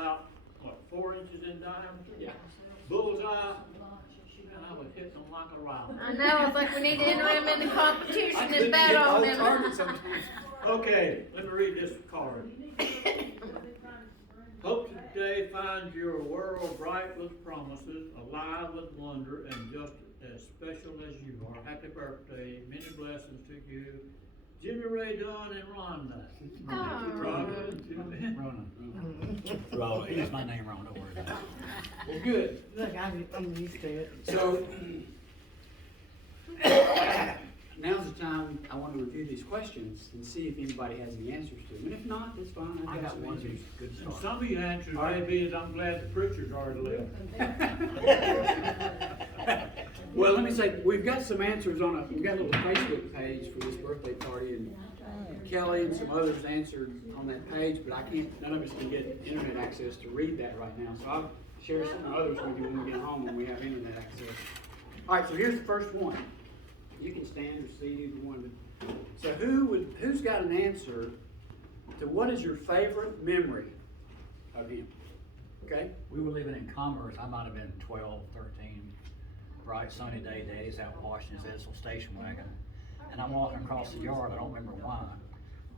about, what, 4 inches in diameter? Yeah. Bullseye, and I was hitting them like a round. I know, it's like we need to enter him in the competition I and couldn't bet get on all him. targets sometimes. Okay, let me read this card. Hope today finds your world bright with promises, alive with wonder, and just as special as you are. Happy birthday, many blessings to you. Jimmy Ray Dunn and Rhonda. Raleigh, that's my name wrong, don't worry about it. Well, good. Look, I'm used to it. So, now's the time I want to review these questions and see if anybody has any answers to them. And if not, that's fine. I I've got some one answers. good And start. some of your answers may be is I'm glad the preacher's already left. Well, let me say, we've got some answers we've got a little Facebook page for this birthday party, and Kelly and some others answered on that page, but none of us can get internet access to read that right now, so I'll share some others with you when we get home when we have internet access. All right, so here's the first one. You can stand or sit, either one. So who's got an answer to what is your favorite memory of him? Okay? We were living in Commerce, I might have been 12, 13, bright sunny day, Daddy's out washing his Edsel station wagon, and I'm walking across the yard, I don't remember why.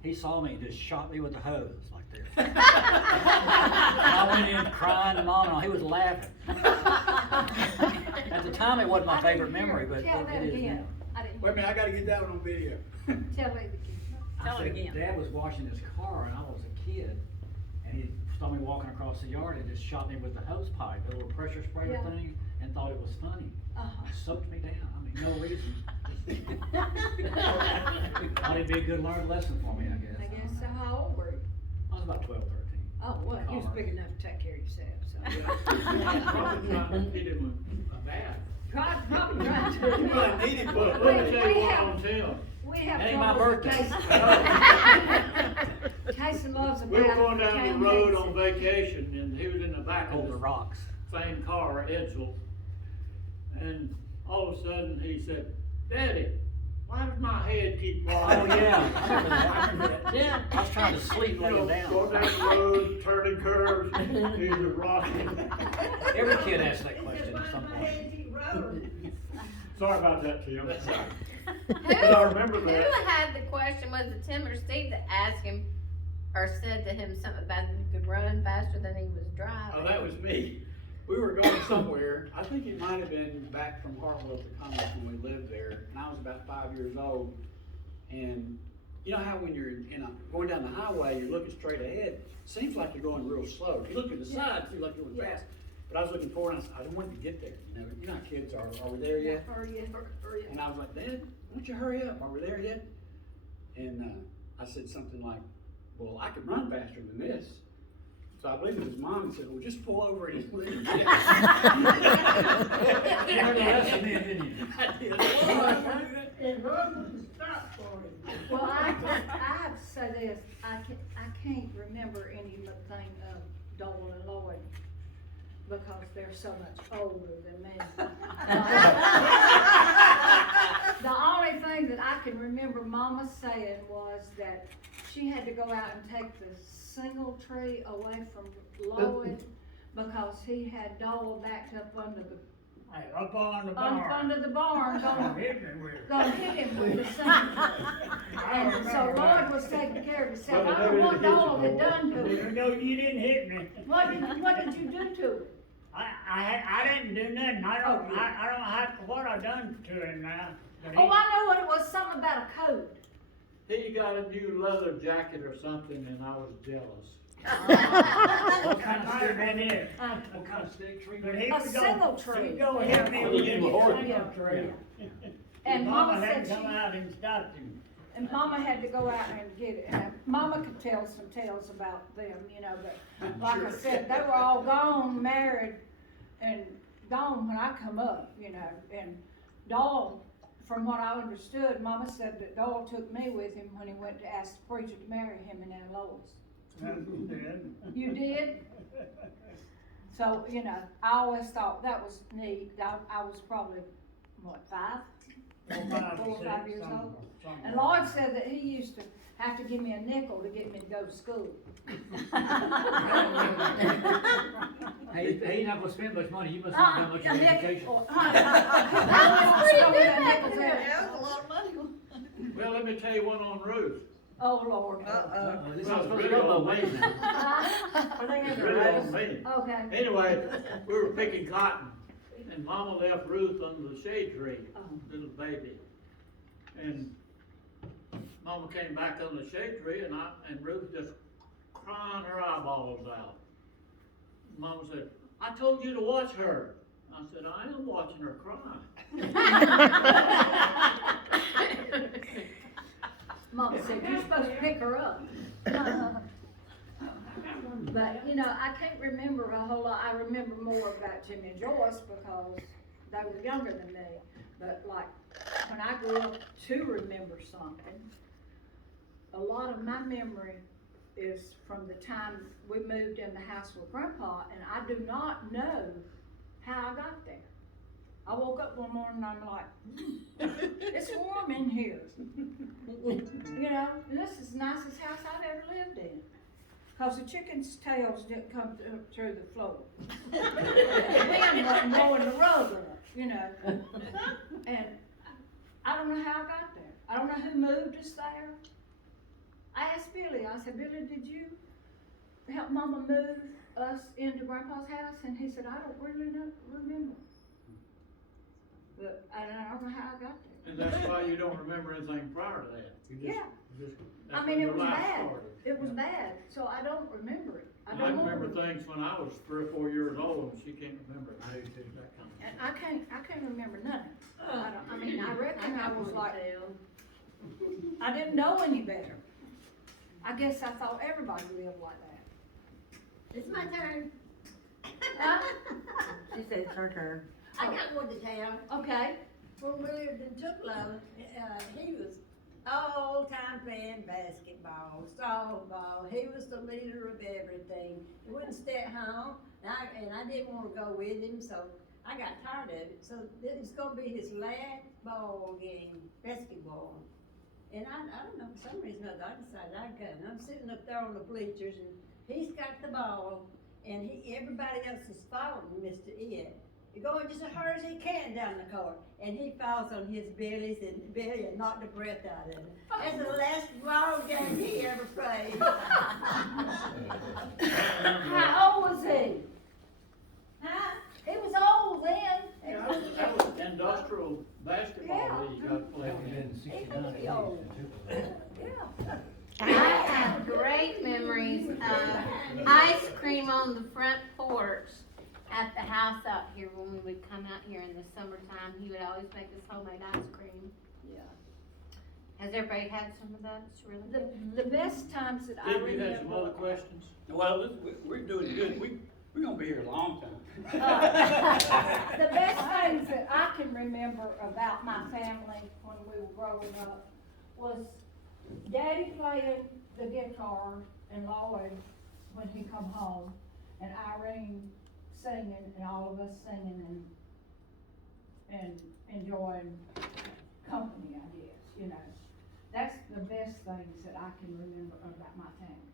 He saw me and just shot me with the hose like this. And I went in crying to Mom, and he was laughing. At the time, it wasn't my favorite memory, but Tell it that is now. again. I didn't. Wait a minute, I gotta get that one on video. Tell it again. I said, Dad was washing his car, and I was a kid, and he saw me walking across the yard and just shot me with the hose pipe, the little pressure sprayer Yeah. thing, and thought it was funny. It soaked me down. I mean, no reason. Thought it'd be a good learned lesson for me, I guess. I guess so. How old were you? I was about 12, 13. Oh, well, you was big enough to take care of yourself, so. Probably trying to hit him with a bat. Probably trying to. Well, I needed But one. let me tell We you what have- I'm telling. We have That ain't my trouble with birthday. Tyson loves a We were bat. going down Cam the road hates on it. vacation, and he was in the back Hold of the the rocks. same car, Edsel. And all of a sudden, he said, Daddy, why does my head keep Oh, falling? yeah. I remember that. Yeah. I was trying to sleep You know, laying down. going down the road, turning curves, he was rocking. Every kid asks that question at some point. Sorry about that, Tim. Who, But I remember who that. had the question, was it Tim or Steve that asked him, or said to him something about he could run faster than he was driving? Oh, that was me. We were going somewhere. I think it might have been back from Hartwell to Commerce when we lived there, and I was about 5 years old. And you know how when you're going down the highway, you're looking straight ahead. Seems like you're going real slow. If you look to the side, it seems like you're going fast. But I was looking forward, and I wanted to get there. You know how kids are. Are we there yet? Hurry up. And I was like, Dad, why don't you hurry up? Are we there yet? And I said something like, well, I could run faster than this. So I believe it was Mom and said, well, just pull over and leave. You learned a lesson then, didn't you? I did. Well, I have to say this, I can't remember anything of Dole and Loyd because they're so much older than me. The only thing that I can remember Mama saying was that she had to go out and take the single tree away from Loyd because he had Dole backed up under the Up on the under barn. the barn, Don't hit me with it. gonna hit him with the single tree. And so Lloyd was taking care of himself. I don't know what Dole had done to him. No, you didn't hit me. What did you do to him? I didn't do nothing. I don't know what I done to him now. But Oh, I know what it was, something about a coat. He got a new leather jacket or something, and I was jealous. What kind of stick been it? What kind of stick tree? But he A would single go, tree. he'd go hit me with a single tree. And Mama had said to come out and stop him. and Mama had to go out and get it. And Mama could tell some tales about them, but like I said, they were all gone, married, and gone when I come up, and Dole, from what I understood, Mama said that Dole took me with him when he went to ask the preacher to marry him and Ann Lois. You did? So, I always thought that was neat. I was probably, 5? 4 or 5 years old. And Lloyd said that he used to have to give me a nickel to get me to go to school. He not gonna spend much money, you must not have much of an education. That was pretty good back then. Yeah, it was a lot of money. Well, let me tell you one on Ruth. Oh, Lord. This is Well, supposed to really go on both me. ways now. Are they in the Really on roast? me. Okay. Anyway, we were picking cotton, and Mama left Ruth under the shade tree, little baby. And Mama came back under the shade tree, and Ruth just crying her eyeballs out. Mama said, "I told you to watch her." I said, "I am watching her cry." Mama said, you're supposed to pick her up. But, you know, I can't remember a whole lot. I remember more about Jimmy and Joyce because they were younger than me. But like, when I grew up to remember something, a lot of my memory is from the time we moved in the house with Grandpa, and I do not know how I got there. I woke up one morning and I'm like, it's warm in here. You know, and this is the nicest house I've ever lived in. Cause the chickens' tails didn't come through the floor. The wind wasn't blowing the rug up, you know. And I don't know how I got there. I don't know who moved us there. I asked Billy, I said, "Billy, did you help Mama move us into Grandpa's house?" And he said, "I don't really remember. But I don't know how I got there." And that's why you don't remember anything prior to that. You just, Yeah. that's I mean, when it your was life bad. started. It was bad, so I don't remember it. I don't remember know. things when I was 3 or 4 years old, and she can't remember. I do too, that kind of. And I can't remember nothing. I mean, I reckon I was like, I didn't know any better. I guess I thought everybody lived like that. It's my turn. Huh? She said it's her turn. I got one to tell. Okay. When we lived in Tupelo, he was all time playing basketball, softball. He was the leader of everything. He wouldn't stay at home, and I didn't want to go with him, so I got tired of it. So it's gonna be his last ball game, basketball. And I don't know, for some reason or other, I decided I'd go. And I'm sitting up there on the bleachers, and he's got the ball, and everybody else is following Mr. Ed. He's going just as hard as he can down the court, and he falls on his belly and knocked the breath out of him. That's the last ball game he ever played. How old was he? Huh? He was old then. Yeah, that was industrial basketball league I played in. Yeah. I have great memories of ice cream on the front porch at the house out here when we would come out here in the summertime. He would always make us homemade ice cream. Yeah. Has everybody had some of that? It's really good. The best times that I Did we have some other remember. questions? Well, we're doing good. We're gonna be here a long time. The best things that I can remember about my family when we were growing up was Daddy playing the guitar and Loyd when he come home, and Irene singing, and all of us singing and enjoying company, I guess, you know. That's the best things that I can remember about my family.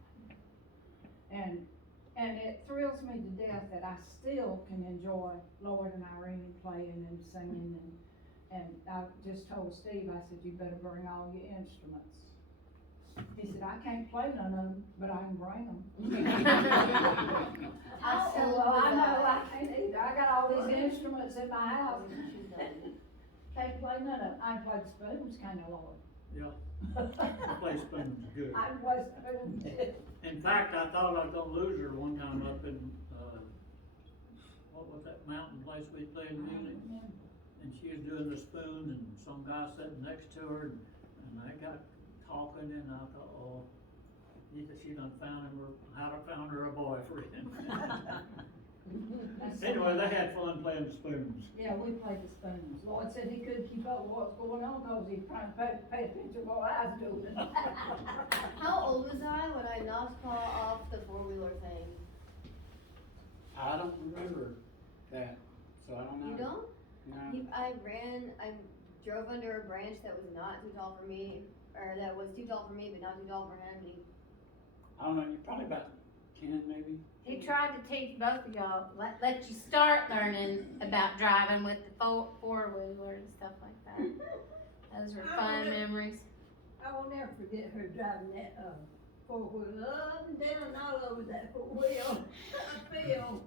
And it thrills me to death that I still can enjoy Loyd and Irene playing and singing, and I just told Steve, I said, "You better bring all your instruments." He said, "I can't play none of them, but I can bring them." I said, "Well, I know I can't either. I got all these instruments in my house. Can't play none of them. I played spoons kinda, Lord." Yeah, I play spoons good. I was spoons. In fact, I thought I was gonna lose her one time up in, what was that mountain place we played music? And she was doing the spoon, and some guy sitting next to her, and I got talking, and I thought, oh, she done found her a boyfriend. Anyway, they had fun playing the spoons. Yeah, we played the spoons. Lloyd said he couldn't keep up with what's going on because he was trying to pay attention to what I was doing. How old was I when I knocked Paul off the four-wheeler thing? I don't remember that, so I don't know. You don't? No. I drove under a branch that was not too tall for me, or that was too tall for me, but not too tall for him. I don't know, you're probably about 10 maybe. He tried to teach both of y'all, let you start learning about driving with the four-wheeler and stuff like that. Those were fun memories. I will never forget her driving that, four-wheeler up and down and all over that wheel, field.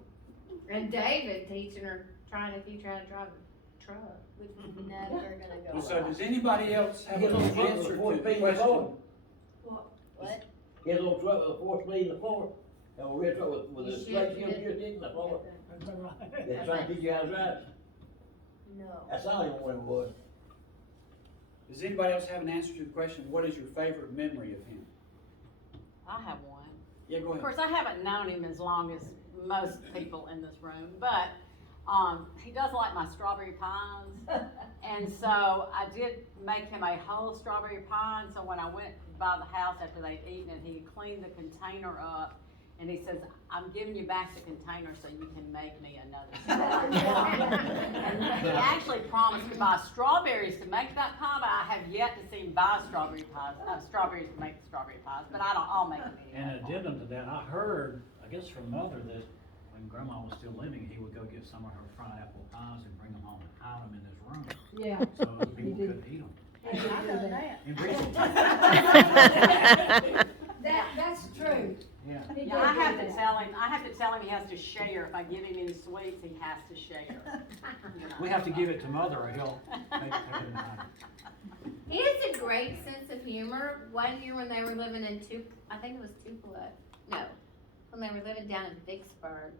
And David teaching her, if you try to drive a truck. Which is never gonna go So well. does anybody else have an answer to the question? What? Get a little truck with a 4-speed in the floor, and a red truck with You a should straight get- shield in the floor. That's all right. They're trying to teach you how to drive. No. That's all you want it was. Does anybody else have an answer to the question, what is your favorite memory of him? I have one. Yeah, go Of ahead. course, I haven't known him as long as most people in this room, but he does like my strawberry pies. And so I did make him a whole strawberry pie. And so when I went by the house after they'd eaten it, he cleaned the container up. And he says, I'm giving you back the container so you can make me another strawberry pie. And he actually promised to buy strawberries to make that pie, but I have yet to see him buy strawberries to make the strawberry pies, but I'll make them In anyway. addendum to that, I heard, I guess from Mother, that when Grandma was still living, he would go get some of her fried apple pies and bring them home and hide them in his room, Yeah. so other people couldn't eat them. I know that. In recent That's true. Yeah. He did Yeah, I have do to that. tell him he has to share. If I give him any sweets, he has to share. You know. We have to give it to Mother or he'll take it and hide it. He has a great sense of humor. One year when they were living in when they were living down in Vicksburg,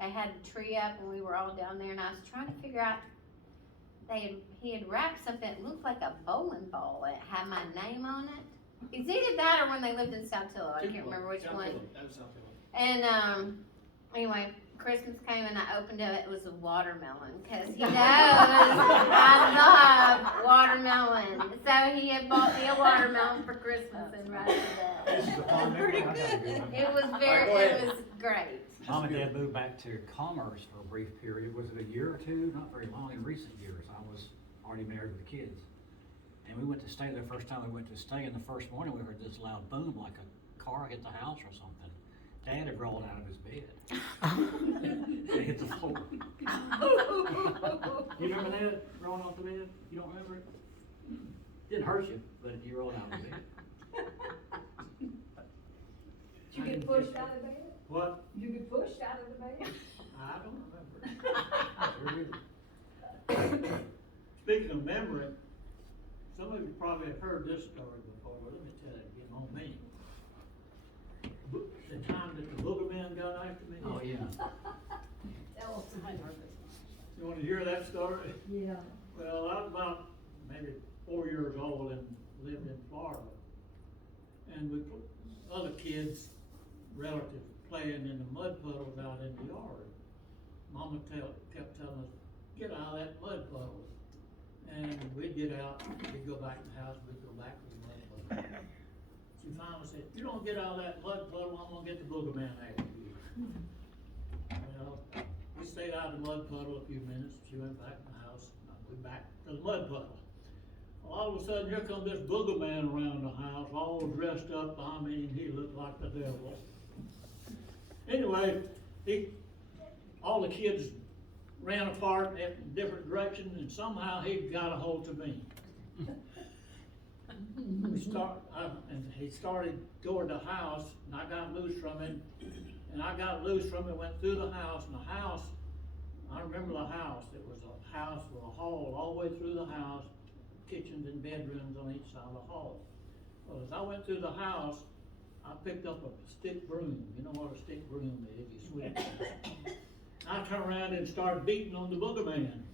they had a tree up and we were all down there and I was trying to figure out, he had wrapped something that looked like a bowling ball. It had my name on it. It's either that or when they lived in South Tillow. I can't remember which one. That was South Tillow. And anyway, Christmas came and I opened it. It was a watermelon because he knows I love watermelon. So he had bought me a watermelon for Christmas and right This is a fun memory. I gotta do it. it was great. Mom and Dad moved back to Commerce for a brief period. Was it a year or two? Not very long. In recent years, I was already married with kids. And we went to stay there first time we went to stay, and the first morning we heard this loud boom like a car hit the house or something. Dad had rolled out of his bed. And hit the floor. You remember that, rolling off the bed? You don't remember it? Didn't hurt you, but you rolled out of the bed. Did you get pushed out of bed? What? Did you get pushed out of the bed? I don't remember. Speaking of memory, some of you probably have heard this story before, but let me tell it again on me. The time that the booger man got after me. Oh, yeah. You wanna hear that story? Yeah. Well, I was about maybe 4 years old and lived in Florida. And we, other kids, relatives, playing in the mud puddles out in the yard. Mama kept telling us, get out of that mud puddle. And we'd get out, we'd go back to the house, we'd go back to the mud puddle. She finally said, if you don't get out of that mud puddle, I'm gonna get the booger man after you. Well, we stayed out of the mud puddle a few minutes, she went back in the house, and we back to the mud puddle. Well, all of a sudden, here comes this booger man around the house, all dressed up, I mean, he looked like the devil. Anyway, all the kids ran apart in different directions, and somehow he got a hold of me. And he started toward the house, and I got loose from him, went through the house, and the house, I remember the house, it was a house with a hall all the way through the house, kitchens and bedrooms on each side of the hall. Well, as I went through the house, I picked up a stick broom. You know what a stick broom is, you sweep it. I turned around and started beating on the booger man.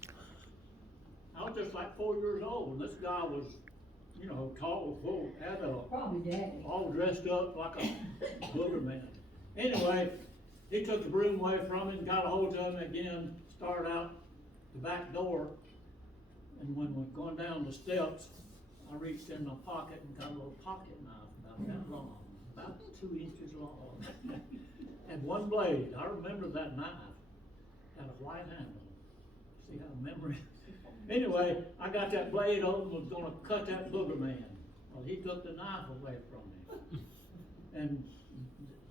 I was just like 4 years old, and this guy was, you know, tall, full, Probably daddy. all dressed up like a booger man. Anyway, he took the broom away from him, got a hold of him again, started out the back door, and when we're going down the steps, I reached in my pocket and got a little pocket knife about that long, about 2 inches long. Had one blade. I remember that knife. Had a white handle. See how memory. Anyway, I got that blade open, was gonna cut that booger man. Well, he took the knife away from me. And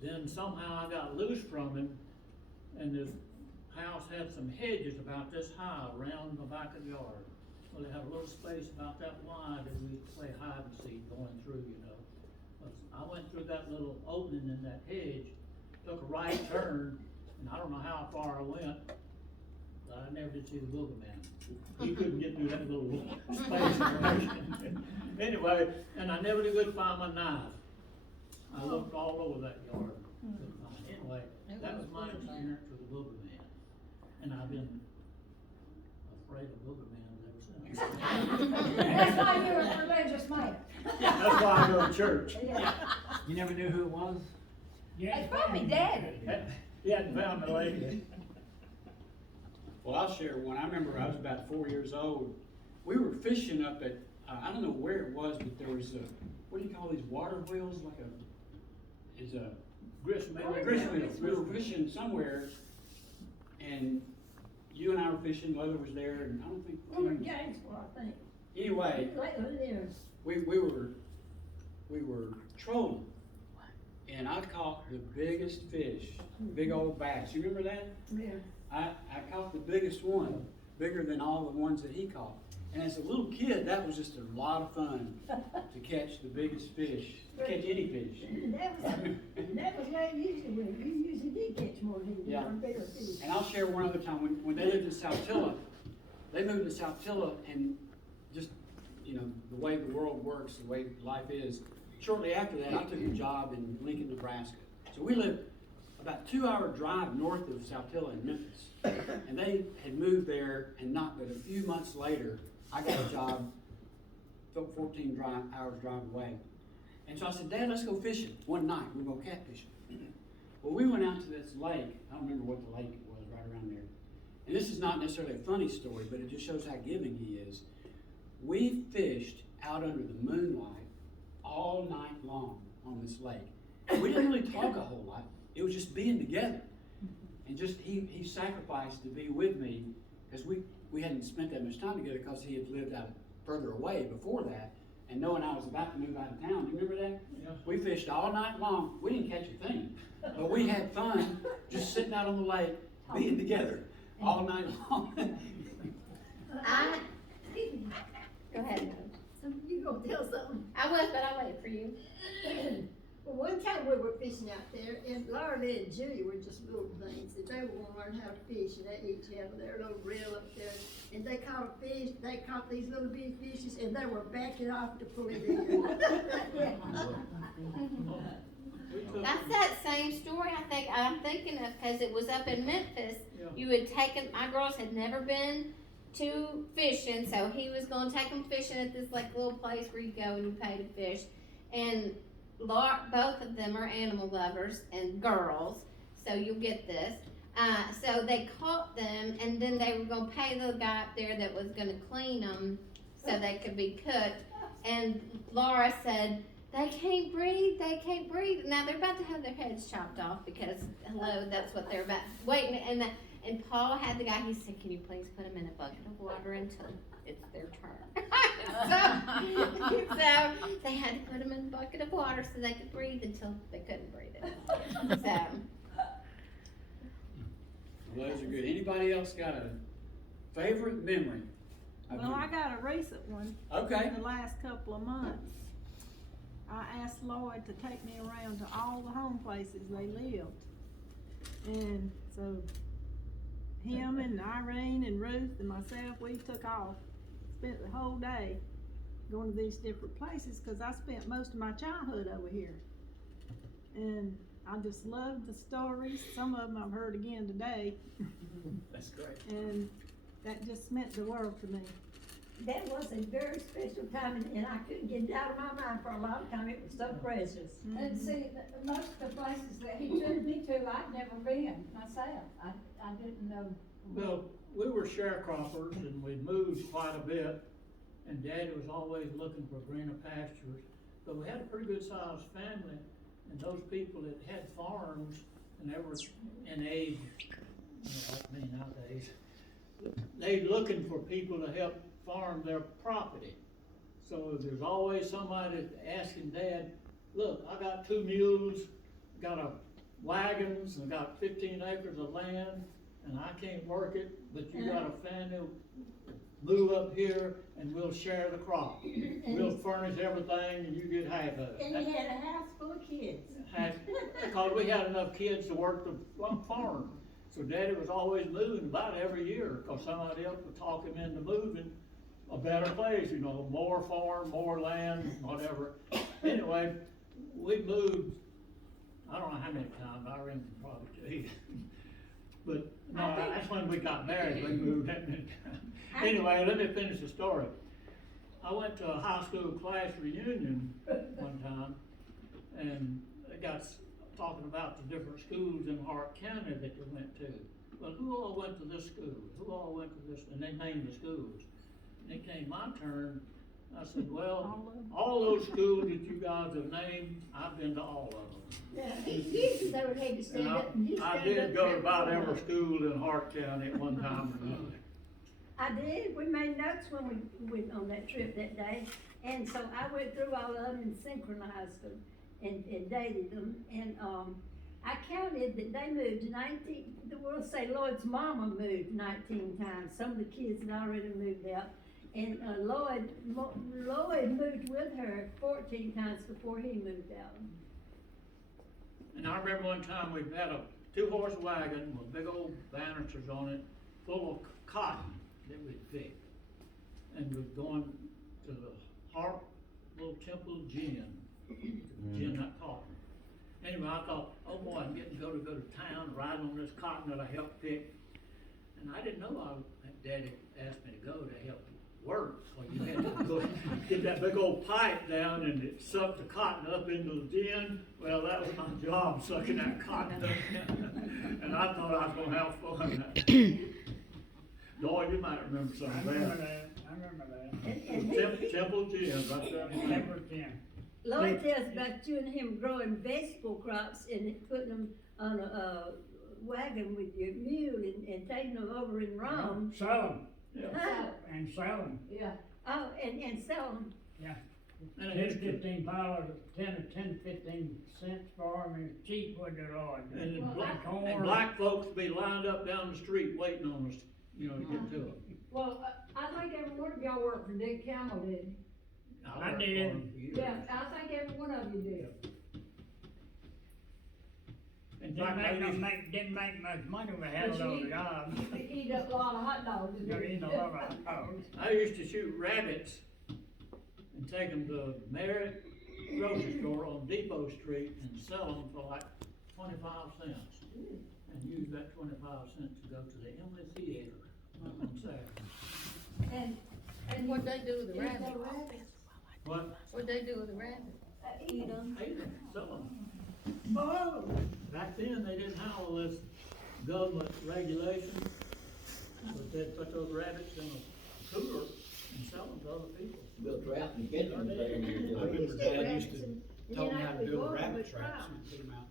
then somehow I got loose from him, and this house had some hedges about this high around the back of the yard. Well, they had a little space about that wide, and we play hide and seek going through, you know. But I went through that little opening in that hedge, took a right turn, and I don't know how far I went, but I never did see the booger man. He couldn't get through that little space. Anyway, and I never did find my knife. I looked all over that yard. Couldn't find it. Anyway, that was my experience with the booger man. And I've been afraid of booger man ever since. That's why you're a religious man. That's why I go to church. Yeah. You never knew who it was? It's probably daddy. He hadn't found me lately. Well, I'll share one. I remember I was about 4 years old. We were fishing up at, I don't know where it was, but there was a, what do you call these water wheels? Like a, is a Gristmill. gristmill. We were fishing somewhere, and you and I were fishing, Mother was there, and I don't think. We were in Gainesville, I think. Anyway, we were trolling, and I caught the biggest fish, big old bass. You remember that? Yeah. I caught the biggest one, bigger than all the ones that he caught. And as a little kid, that was just a lot of fun to catch the biggest fish, to catch any fish. That was what usually when you usually did catch more than you Yeah. on bigger fish. And I'll share one other time, when they lived in Saltillo, they moved to Saltillo, and just, you know, the way the world works, the way life is, shortly after that, I took a job in Lincoln, Nebraska. So we lived about 2-hour drive north of Saltillo in Memphis. And they had moved there, and not but a few months later, I got a job 14 hours drive away. And so I said, Dad, let's go fishing one night. We're going catfishing. Well, we went out to this lake. I don't remember what the lake was right around there. And this is not necessarily a funny story, but it just shows how giving he is. We fished out under the moonlight all night long on this lake. We didn't really talk a whole lot. It was just being together. And just he sacrificed to be with me, because we hadn't spent that much time together because he had lived out further away before that. And knowing I was about to move out of town, do you remember that? Yeah. We fished all night long. We didn't catch a thing, but we had fun just sitting out on the lake, being together all night long. Go ahead. So you gonna tell something? I was, but I'll wait for you. Well, one time we were fishing out there, and Laura and Julia were just little things, and they were gonna learn how to fish, and they each had their little reel up there, and they caught a fish, they caught these little bitty fishes, and they were backing off to pull it in. That's that same story, I'm thinking of, because it was up in Memphis. Yeah. You had taken, my girls had never been to fishing, so he was gonna take them fishing at this like little place where you go and you pay to fish. And both of them are animal lovers and girls, so you'll get this. So they caught them, and then they were gonna pay the guy up there that was gonna clean them so they could be cooked. And Laura said, they can't breathe. Now they're about to have their heads chopped off because, hello, that's what they're about. Wait, and Paul had the guy, he said, can you please put them in a bucket of water until it's their turn? so they had to put them in a bucket of water so they could breathe until they couldn't breathe it. So. Well, those are good. Anybody else got a favorite memory? Well, I got a recent one. Okay. In the last couple of months. I asked Loyd to take me around to all the home places they lived. And so him and Irene and Ruth and myself, we took off. Spent the whole day going to these different places because I spent most of my childhood over here. And I just loved the stories. Some of them I've heard again today. That's great. And that just meant the world to me. That was a very special time, and I couldn't get it out of my mind for a long time. It was so precious. And see, most of the places that he took me to, I'd never been myself. I didn't know. Well, we were sharecroppers, and we moved quite a bit, and Daddy was always looking for greener pastures. But we had a pretty good sized family, and those people that had farms, and they were in age, you know, like me nowadays, they looking for people to help farm their property. So there's always somebody asking Dad, look, I got 2 mules, got a wagons and got 15 acres of land, and I can't work it, but you got a family, move up here and we'll share the crop. We'll furnish everything and you get half of it. And he had a house full of kids. Because we had enough kids to work the farm. So Daddy was always moving about every year, because somebody else would talk him into moving a better place, you know, more farm, more land, whatever. Anyway, we moved, I don't know how many times, I reckon probably two. But no, that's when we got married, we moved that many times. Anyway, let me finish the story. I went to a high school class reunion one time, and they got talking about the different schools in Hart County that they went to. Well, who all went to this school? Who all went to this? And they named the schools. And it came my turn. I said, well, all those schools that you guys have named, I've been to all of them. Yeah, he said they would hate to stand And up and he I stood did up go to there. about every school in Hart County at one time or another. I did, we made notes when we went on that trip that day, and so I went through all of them and synchronized them and dated them, and, I counted that they moved 19, we'll say Lloyd's mama moved 19 times, some of the kids had already moved out, and, Loyd moved with her 14 times before he moved out. And I remember one time we had a 2-horse wagon with big old banisters on it, full of cotton that we'd picked. And we're going to the Hart little Temple Gin, gin that cotton. Anyway, I thought, oh boy, I'm getting to go to town, ride on this cotton that I helped pick. And I didn't know Daddy asked me to go to help work. So you had to go get that big old pipe down and it sucked the cotton up into the gin. Well, that was my job, sucking that cotton up. And I thought I was gonna have fun. Lloyd, you might remember some I of remember that. that, I remember that. Temple Gin, right there. Temper Jim. Lloyd tells about you and him growing vegetable crops and putting them on a wagon with your mule and taking them over in Rome. Sell them, Yeah. Huh? and sell them, Yeah. Oh, and sell them. yeah. And it 10, used to- 15 dollars, 15 cents for them, it's cheap with the Lord. And Corn. black folks be lined up down the street waiting on us, you know, to get to them. Well, I think every one of y'all worked for Dick Campbell, did. I worked did. for 'em for years. Yeah, I think every one of you did. In fact, Didn't make much money we had But on you those eat- jobs. You eat up a lot of hot dogs. You didn't know, you? a lot of dogs. I used to shoot rabbits and take them to Merritt grocery store on Depot Street and sell them for like 25 cents. And use that 25 cents to go to the Emily Theater on Saturday. And what'd they do with the rabbit? What? What'd they do with the rabbit? Eat them. Ate them, sell them. Oh. Back then, they didn't have all this government regulation, but they'd put those rabbits in a cooler and sell them to other people. Built trap and catch them. I remember Dad used to tell me how to build rabbit traps and put them out.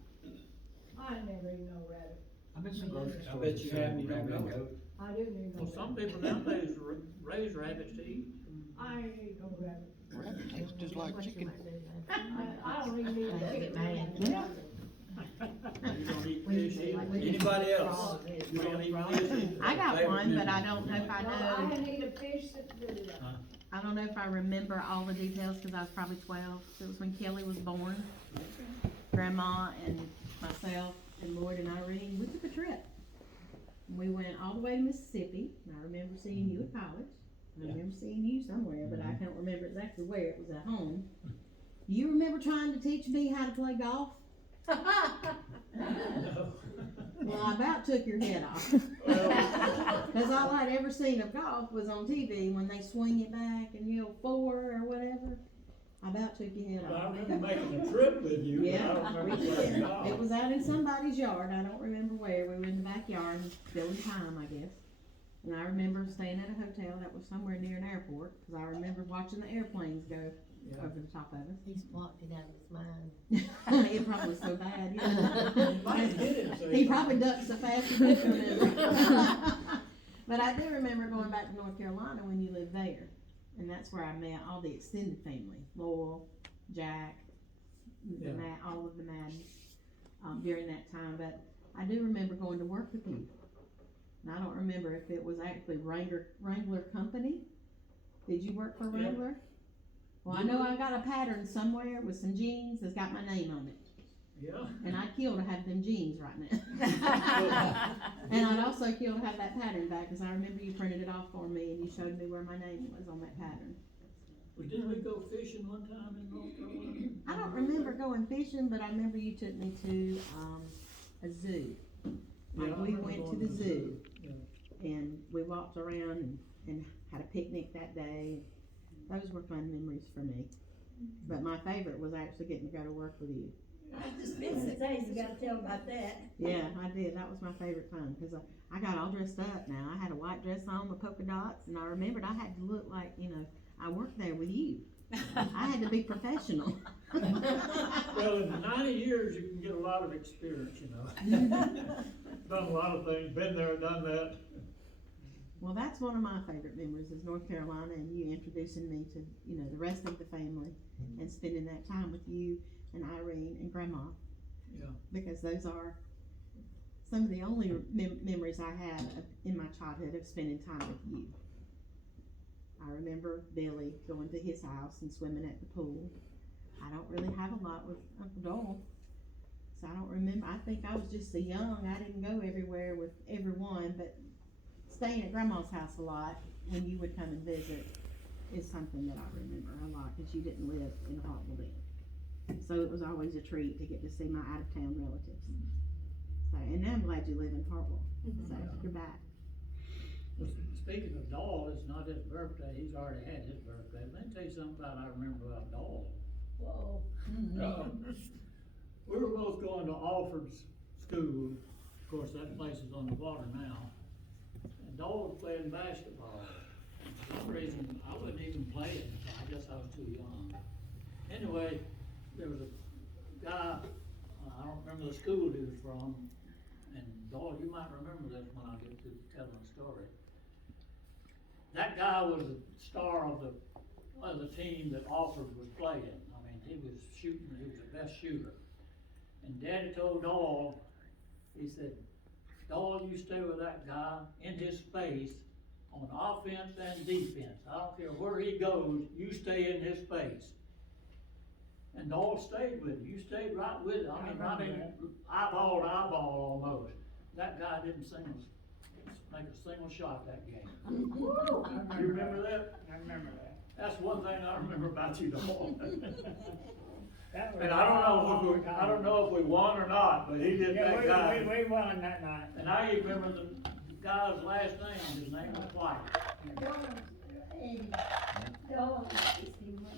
I never even know rabbit. I've been to some grocery I stores. bet you have, you don't know it. I didn't even know. Well, some people nowadays raise rabbits to eat. I ain't eat no rabbit. Rabbit tastes just like chicken. I don't even eat that. You don't eat fish either. Anybody else? You don't eat fish either. I got one, but I don't know if I No, I know, hadn't eaten a fish since the I don't know if I remember all the details, cause I was probably 12. It was when Kelly was born. Grandma and myself and Lloyd and Irene, we took a trip. We went all the way to Mississippi, and I remember seeing you at college. I remember seeing you somewhere, but I can't remember exactly where, it was at home. You remember trying to teach me how to play golf? Well, I about took your head off. Cause all I'd ever seen of golf was on TV when they swing it back and you know 4 or whatever. I about took your head I off. remember making a trip with you, but I Yeah, don't we remember did. playing golf. It was out in somebody's yard. I don't remember where. We were in the backyard, filling time, I guess. And I remember staying at a hotel that was somewhere near an airport, cause I remember watching the airplanes go over the top of us. He's blocked it out of his mind. It probably was so bad, yeah. Might get it, so He probably ducked so fast he couldn't remember. But I do remember going back to North Carolina when you lived there. And that's where I met all the extended family, Laurel, Jack, Yeah. All of the Maddens. during that time, but I do remember going to work with you. And I don't remember if it was actually Wrangler Company. Did you work for Yeah. Wrangler? Well, I know I got a pattern somewhere with some jeans that's got my name on it. Yeah. And I'd kill to have them jeans right now. And I'd also kill to have that pattern back, because I remember you printed it off for me and you showed me where my name was on that pattern. Well, didn't we go fishing one time in North Carolina? I don't remember going fishing, but I remember you took me to, a zoo. Yeah, I Like, we remember went to going the to the zoo, Yeah. and we walked around and had a picnic that day. Those were fun memories for me. But my favorite was actually getting to go to work with you. I was just fixing to say, you gotta tell about that. Yeah, I did. That was my favorite time, because I got all dressed up now. I had a white dress on with polka dots, and I remembered I had to look like, I worked there with you. I had to be professional. Well, in 90 years, you can get a lot of experience, Done a lot of things, been there, done that. Well, that's one of my favorite memories is North Carolina, and you introducing me to, the rest of the family, and spending that time with you and Irene and Grandma, Yeah. because those are some of the only memories I have in my childhood of spending time with you. I remember Billy going to his house and swimming at the pool. I don't really have a lot with Uncle Dole, so I don't remember. I think I was just so young, I didn't go everywhere with everyone, but staying at Grandma's house a lot when you would come and visit is something that I remember a lot, because you didn't live in Hartwell then. So it was always a treat to get to see my out-of-town relatives. So, and now I'm glad you live in Hartwell, so you're back. Well, speaking of Doll, it's not his birthday, he's already had his birthday. Let me tell you something I remember about Doll. Whoa. We were both going to Alford's school, of course, that place is on the water now. And Doll was playing basketball. For some reason, I wasn't even playing, I guess I was too young. Anyway, there was a guy, I don't remember the school he was from, and Doll, you might remember this when I get to telling the story. That guy was the star of the team that Alford was playing. I mean, he was the best shooter. And Daddy told Doll, he said, Doll, you stay with that guy in his space on offense and defense. I don't care where he goes, you stay in his space. And Doll stayed with him. You stayed right with him. I mean, eyeball to eyeball almost. That guy didn't make a single shot that game. You remember that? I remember that. That's one thing I remember about you, Doll. That was And a I long don't know if we won or not, but he did that guy. We won that night. And I even remember the guy's last name, his name was White.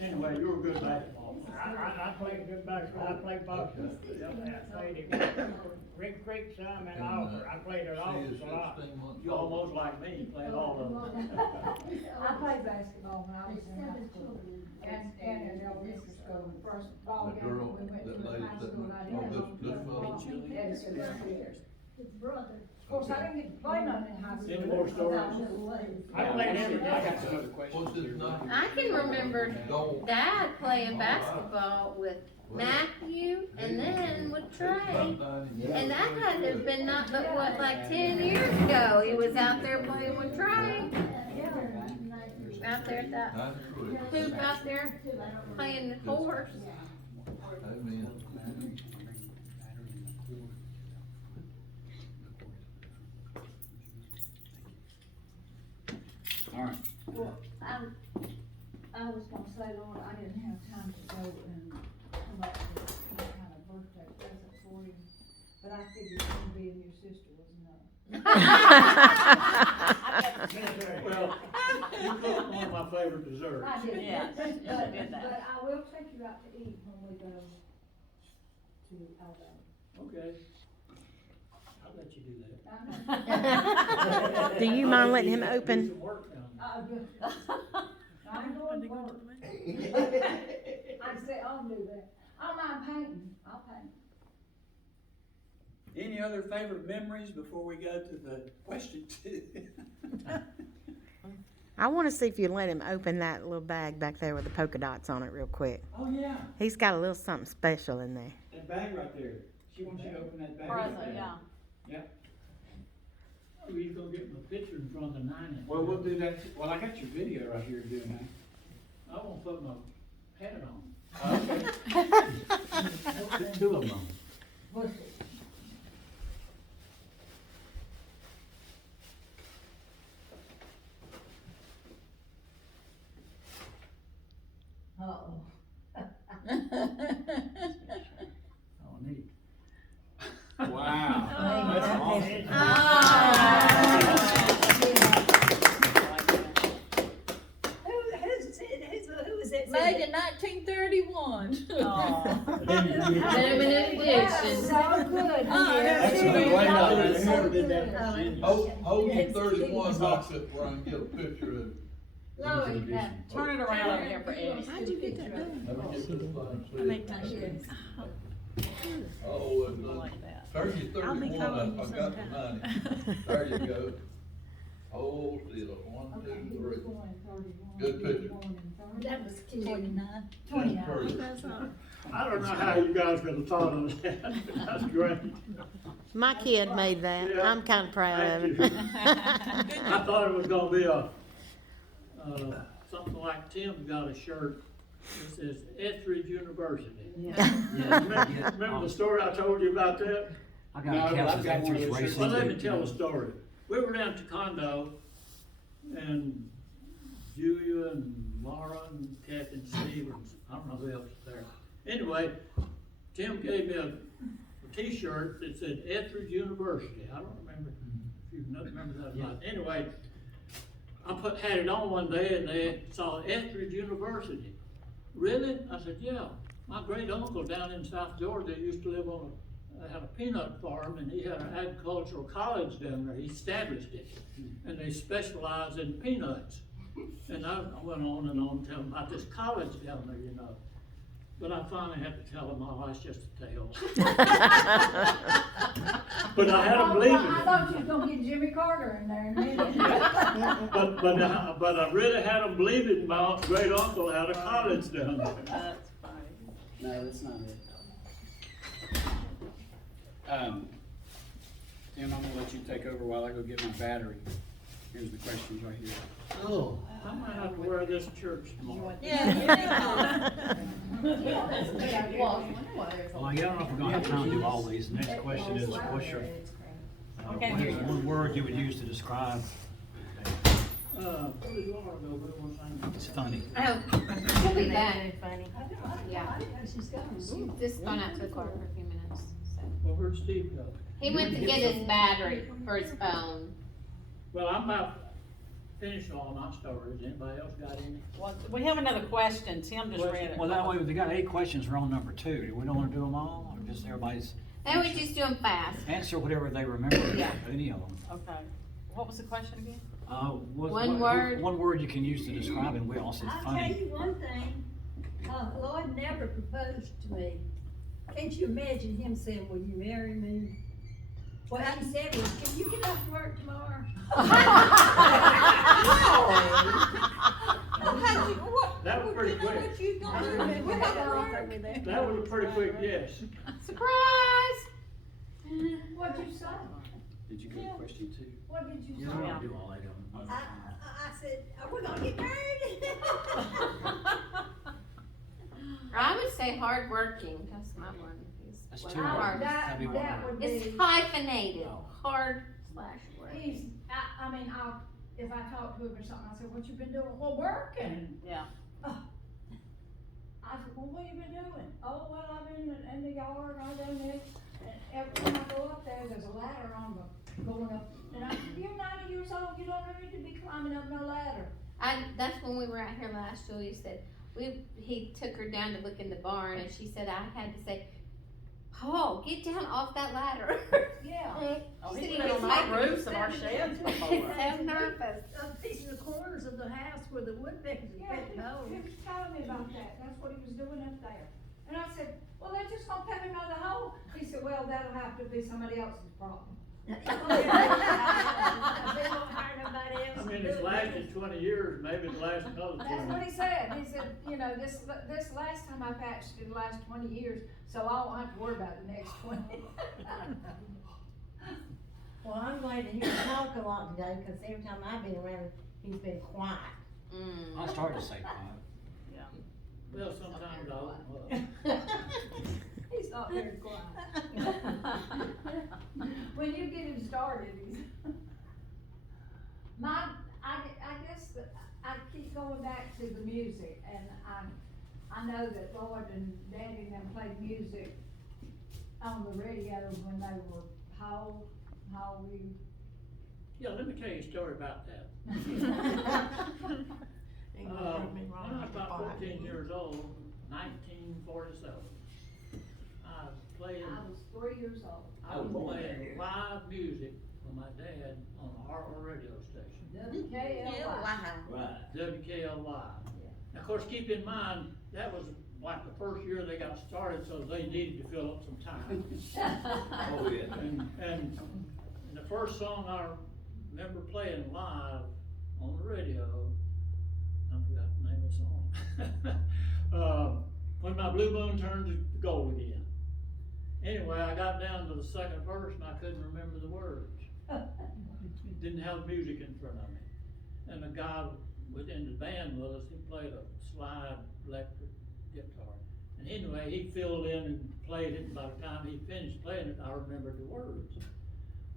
Anyway, you were a good basketball player. I played good basketball. I played boxing. I played it. Rick Creek some and Alford. I played at Alford a lot. You almost like me, you played all of them. I played basketball when I was in high school, and in elementary school, the first ball The game girl, we went to that in lady, high school, I that, didn't oh, know. this fellow. Yeah, it's good for years. His brother. Of course, I didn't get to play none in high school. Any more stories? I played every I day. got some other questions. What's his name? I can remember Dole. Dad playing basketball with Matthew and then with Trey. And that had to have been not but what, like 10 years ago. He was out there playing with Trey. Out there at that hoop out there playing the horse. Amen. All right. Well, I was gonna say, Lord, I didn't have time to go and come up with some kind of birthday present for you, but I figured you being your sister was enough. Well, you cooked one of my favorite desserts. I did. Yeah, But, she did that. but I will take you out to eat when we go to Alabama. Okay. I'll let you do that. Do you mind letting him Do open? some work down there. I'm going to work. I said, I'll do that. I don't mind painting, I'll paint. Any other favorite memories before we go to the question 2? I want to see if you let him open that little bag back there with the polka dots on it real quick. Oh, yeah, He's got a little something special in there. that bag right there. She wants you to open that back. present, yeah. Oh, you gonna get my picture in front of the 9-inch. Well, we'll do that, well, I got your video right here doing that. I won't put my hat on. Okay. Two of them. Uh-oh. Oh, neat. Wow. That's awesome. Who was it? Made in 1931. Limited edition. So good. That's Yeah. the way I out would've there. never did that for Cindy. Hold your 31 box up where I can get a picture of it. Lloyd, Turn it around over here for Eddie. How'd you get that done? Let me get this thing, I make my see. sure. Oh, and I like that. turn your I'll be 31, calling you I got the sometime. money. There you go. Hold still, 1, 2, 3. Good picture. that was cute. 29. That's pretty. That's all. I don't know how you guys could have thought of that, that's great. My kid made that. Yeah. I'm kinda proud of Thank him. you. I thought it was gonna be something like Tim's got a shirt that says Etheridge University. Remember the story I told you about that? I No, got I've Kelsey's got one of answers those racing. Well, let me tell a story. We were down to Condo, and Julia and Laura and Kathy and Steve, and I don't know who else was there. Anyway, Tim gave me a T-shirt that said Etheridge University. I don't remember if you remember that or not. Anyway, I had it on one day and they saw Etheridge University. Really? I said, yeah. My great uncle down in South Georgia used to live on had a peanut farm, and he had an agricultural college down there. He established it, and they specialize in peanuts. And I went on and on telling about this college down there, you know. But I finally had to tell them, oh, that's just a tale. But I had them believing I it. thought you was gonna get Jimmy Carter in there in a minute. But I really had them believing my great uncle had a college down there. That's funny. No, that's not it. Tim, I'm gonna let you take over while I go get my battery. Here's the questions right here. Oh. I might have to wear this to church tomorrow. Well, I don't know if we're gonna have time to do all these. The next question is, what's your, what is one word you would use to describe? What did Laura go with one time? It's funny. Oh, we'll be back. Funny. Yeah. Just gone out to the car for a few minutes, so. Well, where'd Steve go? He went to get his battery for his phone. Well, I'm about finished all my stories. Anybody else got any? Well, we have another question. Tim just read it. Well, that way, we got 8 questions, we're on number 2. Do we don't wanna do them all, or just everybody's They would just do them fast. answer whatever they remember, Yeah. any of them? Okay. What was the question again? One word? One word you can use to describe, and we all said I'll tell funny. you one thing, Lloyd never proposed to me. Can't you imagine him saying, will you marry me? What he said was, can you get off work tomorrow? That was pretty quick. That was a pretty quick yes. Surprise! What'd you say? Did you go to question 2? What did you You say? don't wanna do all 8 of them. I said, are we gonna get married? I would say hardworking, that's my one. That's He's 2 hard. words. That'd be one That word. would It's be, hyphenated, Oh. hard/working. he's, I mean, if I talk to him or something, I say, what you been doing? Well, working. Yeah. I said, well, what you been doing? Oh, well, I've been in the yard, I done this, and every time I go up there, there's a ladder on the, going up. And I said, you're 90 years old, you don't need to be climbing up no ladder. That's when we were out here last, Julia said, he took her down to look in the barn, and she said, I had to say, Paul, get down off that ladder. Yeah. Oh, She he's said been he on was my making roofs of our sheds He's before. so nervous. I'm fixing the corners of the house where the woodpeckers Yeah, are picking holes. he was telling me about that, that's what he was doing up there. And I said, well, they're just gonna peck another hole. He said, well, that'll have to be somebody else's problem. They won't hire nobody else I to mean, do it's it. lasted 20 years, maybe the last another 20. That's what he said. He said, you know, this last time I patched it, the last 20 years, so I won't have to worry about the next 20. Well, I'm glad to hear him talk a lot today, cause every time I've been around, he's been quiet. I started to say quiet. Well, sometimes I'll, He's not very quiet. When you get him started, he's. I guess that I keep going back to the music, and I know that Loyd and Daddy and them played music on the radio when they were how old were you? yeah, let me tell you a story about that. When I was about 14 years old, 1947, I was playing. I was 3 years old. I was playing live music for my dad on our radio station. WKLY. Right. WKLY. Now, of course, keep in mind, that was like the first year they got started, so they needed to fill up some time. Oh, yeah. And the first song I remember playing live on the radio, I forgot the name of the song. When my blue moon turned to gold again. Anyway, I got down to the second verse and I couldn't remember the words. Didn't have music in front of me. And the guy within the band with us, he played a slide electric guitar. And anyway, he filled in and played it, and by the time he finished playing it, I remembered the words.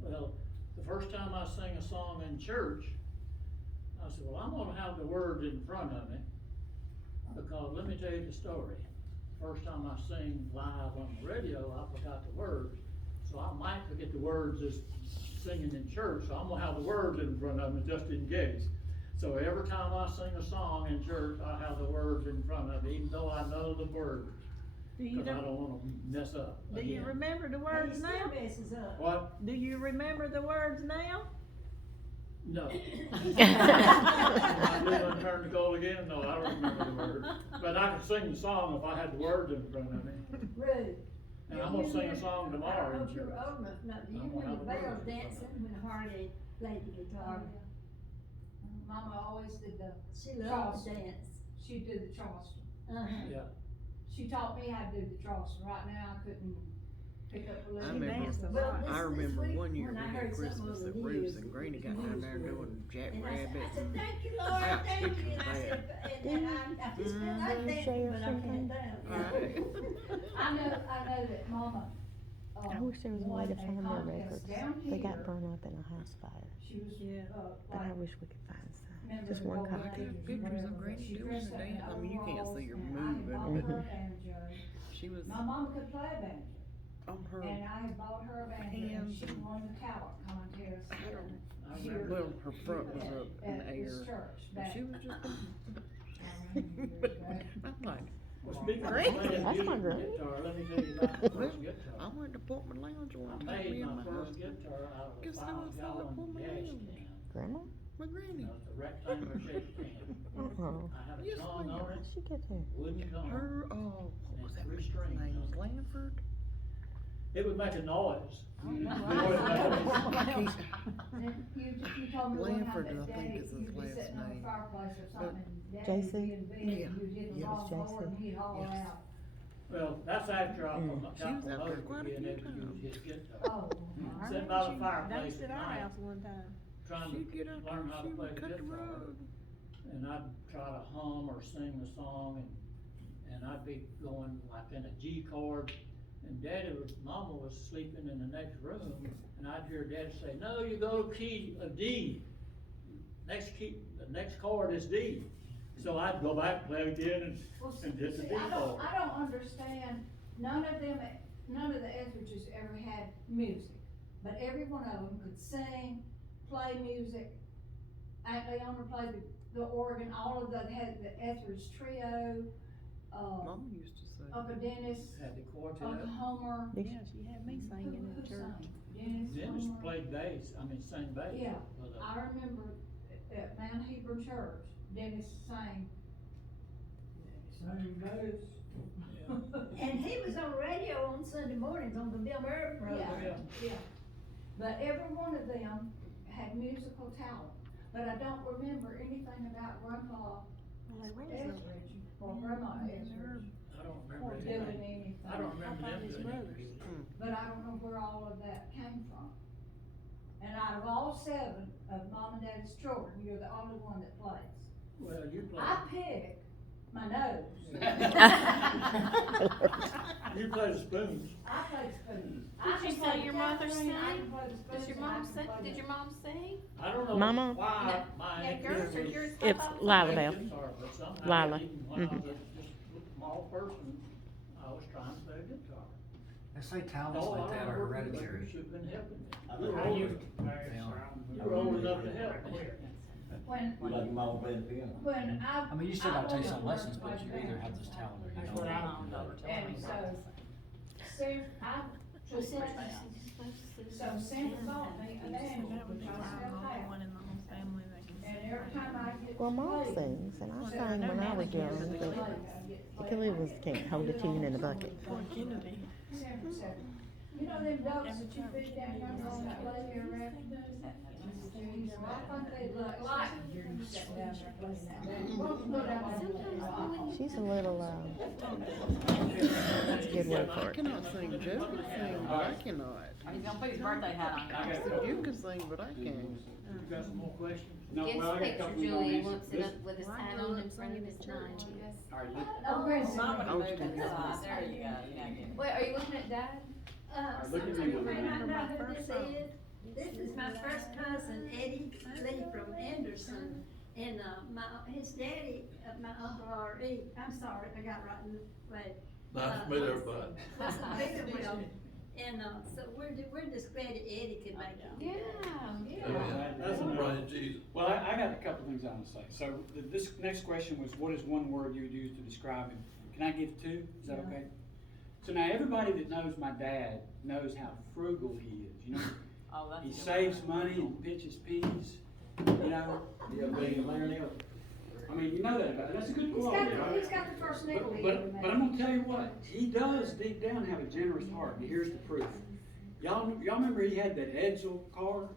Well, the first time I sang a song in church, I said, well, I'm gonna have the words in front of me, because let me tell you the story. First time I sing live on the radio, I forgot the words. So I might forget the words as singing in church, so I'm gonna have the words in front of me just in case. So every time I sing a song in church, I have the words in front of me, even though I know the words. Because I don't wanna mess up Do you again. remember the He words still now? messes up. What? Do you remember the words now? No. I didn't turn to gold again, no, I don't remember the words. But I could sing the song if I had the words in front of me. Rude. And I'm gonna sing a song I tomorrow don't know in if you church. were old enough, no, do you I'm gonna remember have a Belle word. dancing when Harley played the guitar? Mama always did the She loved to Charleston. dance. She did the Charleston. Yeah. She taught me how to do the Charleston. Right now, I couldn't pick up a She little. danced a Well, lot. this- I remember this week one year when I we heard had something Christmas on the at Ruth's news, and Granny got the down news there was- doing Jack And I Rabbit. said, thank you, Lord, Wow, thank you, pictures and I bad. said, and I just feel like dancing, but I can't dance. I know that Mama, I wish there was a way to won find their contest records. down They got here. burned up in a house fire. She was, Yeah. But I like, wish we could find some. member Just of the one Golden copy. Ladies or Pictures of whatever, but Granny she doing dressed the up in dance. I mean, you can't see her overalls, moving, and I had bought her but- a banjo. She was My mama could play a banjo, on her, and I had bought her a banjo, and hands she and- won the talent contest. I here remember. well, her front was at- up in the At this air. church, But back. she was just, I remember but years back. I'm like, Well, speaking of Great. playing That's my music girl. guitar, let me tell you about the Well, first guitar. I went to Portman Lounge I one time, made me and my my first husband. guitar out of a Guess who I saw at 5-gallon Pullman gas Lounge? can. Grandma? My granny. It was a rectangular shaped can. Uh-oh. I had a Yes, tongue ma'am. on How'd it, she get there? wooden tongue. Her, what was that Three man's strings. name? Was Lanford? It would make a noise. Oh, You no, know I- what it And you told me one time Lanford, that I think Daddy, is his you'd be last sitting on name. the fireplace or something, and Daddy'd JC? be in bed, Yeah. and you'd hit the Yeah, wrong it's board, and JC. he'd holler Yes. out. Well, that's after I Mm. got She was out there promoted quite to a being few able to use times. his guitar. Oh, I Sitting remember by the she fireplace danced at at our night. house one time. Trying She'd get to out learn there, how she to play would the cut the guitar. rug. And I'd try to hum or sing the song, and I'd be going like in a G chord, and Mama was sleeping in the next room, and I'd hear Daddy say, no, you go to key of D. The next chord is D. So I'd go back, play again, well, and hit the see, D chord. I don't understand, none of the Etheridges ever had music, but every one of them could sing, play music. Aunt Leona played the organ, all of them had the Etheridge trio, Mama used to say. Uncle Dennis, Had the quartet. Uncle Homer. Yeah, she had me Who singing in sang? church. Dennis Homer. Played bass, sang bass. Yeah, with a- I remember at Mount Hebron Church, Dennis sang. Sang bass. And he was on radio on Sunday mornings on the Bill Murray program. Yeah, yeah. But every one of them had musical talent. but I don't remember anything about Grandpa Etheridge or Grandma Etheridge I don't remember doing anything. anything. I don't remember them his doing brothers. anything. But I don't know where all of that came from. And out of all 7 of Mom and Dad's children, you're the only one that plays. Well, you play. I pick my nose. You play the spoons. I play spoons. Did you say your mother sang? Does Did your mom sing? Did your mom sing? I don't know Mama? why my Yeah, yours or yours? It's Lila Bell. guitar, but somehow Lila. even when I was just a small person, I was trying to play guitar. They say talents Oh, like I that don't are work with hereditary. you should've been helping me. I You were I old- used to play They are. some. you were old enough to help me. When, You like your mama playing the piano? when I mean, you still gotta take some was lessons, but you like either that. have this talent or you That's don't. what I found over And so, Sandra bought me an angel, which I still have. One in the whole family that can And every time I get. Well, Mom played, sings, and I sang when I was young, but Kelly can't hold a tune in a bucket. Poor Kennedy. Sandra said, you know them dogs that you feed down there on that lake here around? He said, well, I think they'd look like you sitting down there playing that game. Well, go down there. She's a little, that's a good word for I it. cannot sing. Joe can sing, but I cannot. He's gonna put his birthday hat on. You can sing, but I can't. You got some more questions? No, Gets well, I got a picture couple more Julie answers. wants it This- up with his hat on in front of his nine. All right, Oh, where's Mom would it? have moved to the side. There you go. Yeah, good. Wait, are you looking at Dad? look at me when You I- might know who this is. This is my first cousin, Eddie Lee from Anderson, and, his daddy, my Uncle R.E. I'm sorry, I got right in the way. Nice to meet everybody. Nice to meet everybody. And, so we're just glad that Eddie could make it. Yeah. Amen. That's I'm a- praying Jesus. Well, I got a couple things I want to say. So this next question was, what is one word you would use to describe him? Can I give 2? Is that okay? So now everybody that knows my dad knows how frugal he is. You know, Oh, that's a he good saves one. money and pitches peas. You know, You ever been in Maryland? I mean, you know that about him. That's a good He's quality, got, right? he's got the first nickel he But ever made. I'm gonna tell you what, he does deep down have a generous heart, and here's the proof. Y'all remember he had that Edsel car,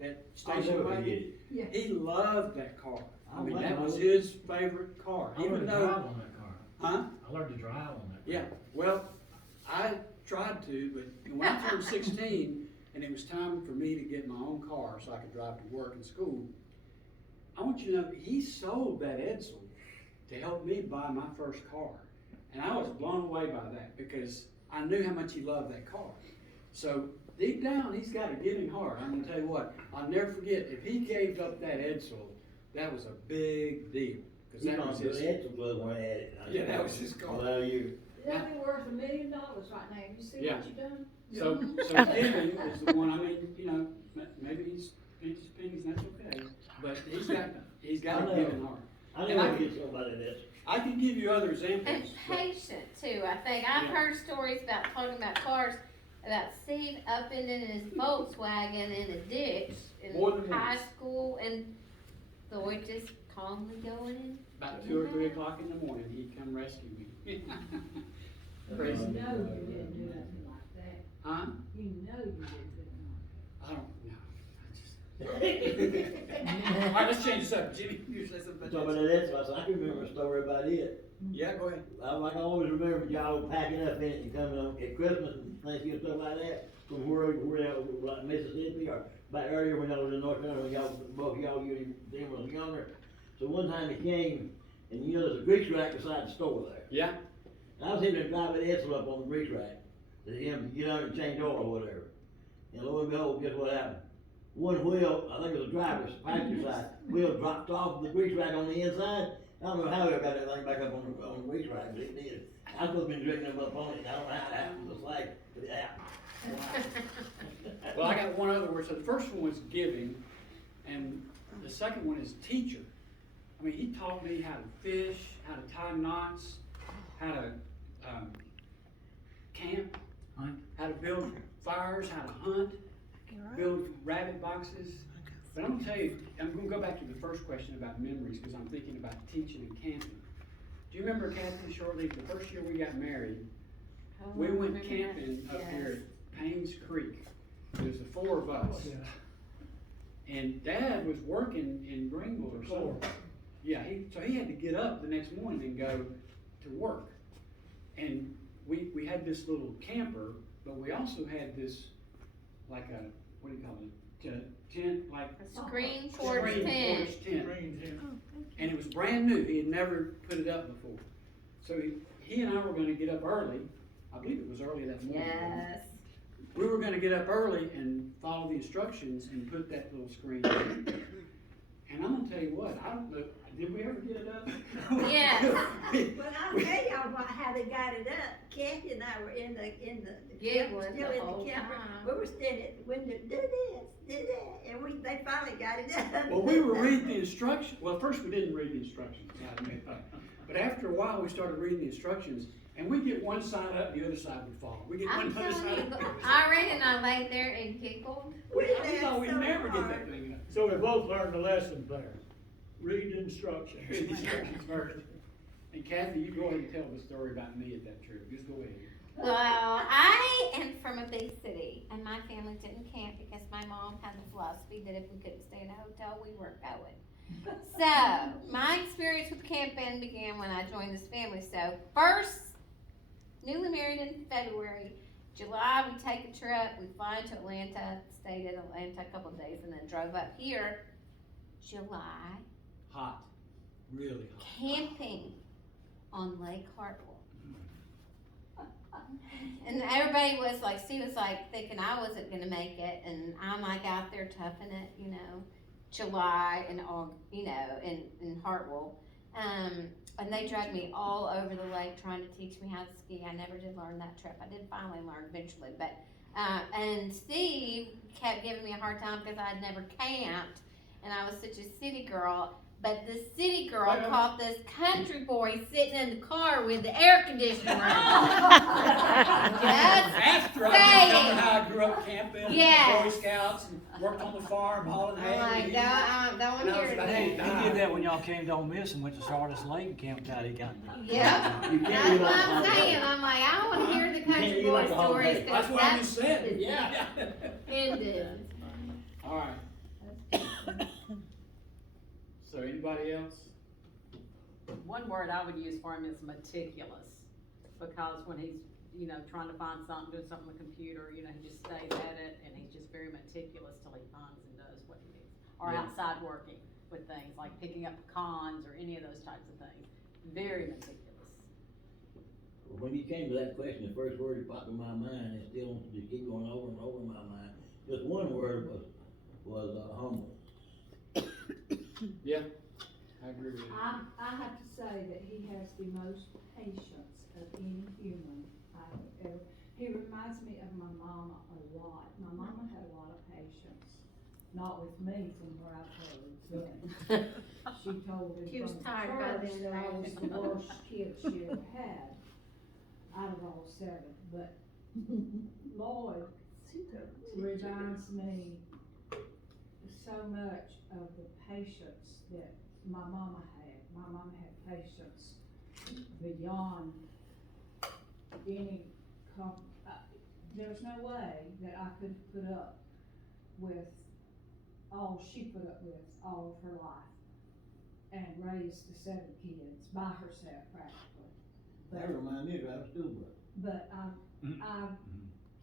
that I'll station never wagon? forget it. Yeah. He loved that car. I mean, I that was know. his favorite car, I learned even to though, drive on that car. huh? I learned to drive on that car. Yeah, well, I tried to, but when I turned 16, and it was time for me to get my own car so I could drive to work and school, I want you to know, he sold that Edsel to help me buy my first car. And I was blown away by that because I knew how much he loved that car. So deep down, he's got a giving heart. I'm gonna tell you what, I'll never forget, if he gave up that Edsel, that was a big deal. 'Cause You that know, was the his, Edsel Club when I had it. Yeah, that was his car. Well, you. That'd be worth $1 million right now. You see Yeah. what you done? so giving is the one, I mean, you know, maybe he's pinches pennies, and that's okay. But he's got I a know. giving heart. I And never get somebody this. I can give you other And examples. but- patient too, I think. I've Yeah. heard stories about talking about cars, about Steve upending his Volkswagen in a ditch More in than high once. school, and Loyd just calmly going in. About 2 or 3 o'clock in the morning, he'd come rescue me. Crazy. You know you didn't do nothing like that. Huh? You know you didn't do I don't know. All right, let's change the subject. Jimmy, you say something Talking about about that. that, so I can remember a story about it. Yeah, go ahead. I always remember y'all packing up in it and coming on at Christmas and Thanksgiving, stuff like that, from where like Mississippi or back earlier when I was in North Carolina, when y'all, both y'all, you them was younger. So one time he came, and you know, there's a grease rack beside the store there. Yeah. And I was in there driving Edsel up on the grease rack, to him to get out and change oil or whatever. And lo and behold, guess what happened? One wheel, I think it was the driver's passenger side, wheel dropped off the grease rack on the inside. I don't know how he got that thing back up on the grease rack, but it did. I could have been drinking them up on it, I don't know how that happened, just like, but it happened. Well, I got one other word. So the first one was giving, and the second one is teacher. I mean, he taught me how to fish, how to tie knots, how to camp, Hunt. how to build fires, how to hunt, build rabbit boxes. But I'm gonna tell you, I'm gonna go back to the first question about memories because I'm thinking about teaching and camping. Do you remember, Kathy, shortly, the first year we got married, we went camping up here at Paynes Creek. There's the 4 of us. And Dad was working in Greenville or something. Yeah, so he had to get up the next morning and go to work. And we had this little camper, but we also had this, like a, what do you call it? Tent, like. A screen porch tent. And it was brand new, he had never put it up before. So he and I were gonna get up early, I believe it was early that morning. Yes. We were gonna get up early and follow the instructions and put that little screen in. And I'm gonna tell you what, I don't know, did we ever get it up? Yes. Well, I'll tell y'all about how they got it up. Kathy and I were in the Giggling still the in whole the camper. time. We were standing at the window, do this, do that, and they finally got it up. Well, we were reading the instructions, well, first we didn't read the instructions, I admit that. But after a while, we started reading the instructions, and we get one side up, the other side would fall. We get I'm one other telling side you, up. Irene and I laid there and giggled. We thought we'd never get that thing up. So we both learned the lesson there. Read the instructions. Read the instructions first. And Kathy, you go ahead and tell the story about me at that trip, just go ahead. Well, I am from a big city, and my family didn't camp because my mom had the philosophy that if we couldn't stay in a hotel, we weren't going. So, my experience with camping began when I joined this family. So, first, newly married in February, July, we take a trip, we fly to Atlanta, stayed in Atlanta a couple of days, and then drove up here. July, Hot, really hot. camping on Lake Hartwell. And everybody was like, Steve was like thinking I wasn't gonna make it, and I'm like out there toughing it, you know, July and all, you know, in Hartwell. And they dragged me all over the lake trying to teach me how to ski. I never did learn that trip. I did finally learn eventually, but and Steve kept giving me a hard time because I had never camped, and I was such a city girl. But the city girl caught this country boy sitting in the car with the air conditioner on. After I told how I grew up camping, Yes. Boy Scouts, and worked on the farm, hauling hay. I'm like, don't want to hear it Hey, again. he did that when y'all came to Ole Miss and went to Sardis Lake and camped out. He got Yep. You That's can't what do I'm that. saying. I'm like, I don't want to hear the country eat boy like a whole stories day. because That's what I just said, yeah. Ended. All right. So anybody else? One word I would use for him is meticulous, because when he's, you know, trying to find something, doing something on the computer, you know, he just stays at it, and he's just very meticulous till he finds and does what he needs. Or Yeah. outside working with things, like picking up pecans or any of those types of things. Very meticulous. When you came to that question, the first word that popped in my mind, and still wants to keep going over and over in my mind, just one word was humble. Yeah, I agree with you. I have to say that he has the most patience of any human I've ever. He reminds me of my mama a lot. My mama had a lot of patience, not with me from what I've heard, but she told me She was from tired by church then, that I right? was the worst kid she ever had out of all 7. But Loyd reminds me so much of the patience that my mama had. My mama had patience beyond any there's no way that I could put up with all she put up with all of her life and raised the 7 kids by herself practically. That reminds me of driving school bus. But I